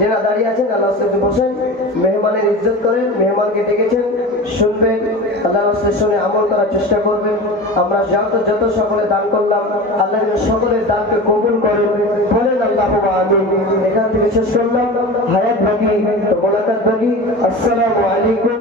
যারা দাঁড়িয়ে আছেন আল্লাহ রাস্তায় বসেন, মেহমানের ইজ্জত করেন, মেহমানকে ডেকেছেন শুনবেন, আল্লাহ রাস্তায় শুনে আমল করার চেষ্টা করবেন। আমরা যত সকলে দান করলাম আল্লাহ সকলের দানকে কবুল করেন, বলেন আল্লাহুম্মা আমিন। এখান থেকে শেষ করলাম। হায়াত ভাগি, মোলাকাত ভাগি। আসসালামু আলাইকুম।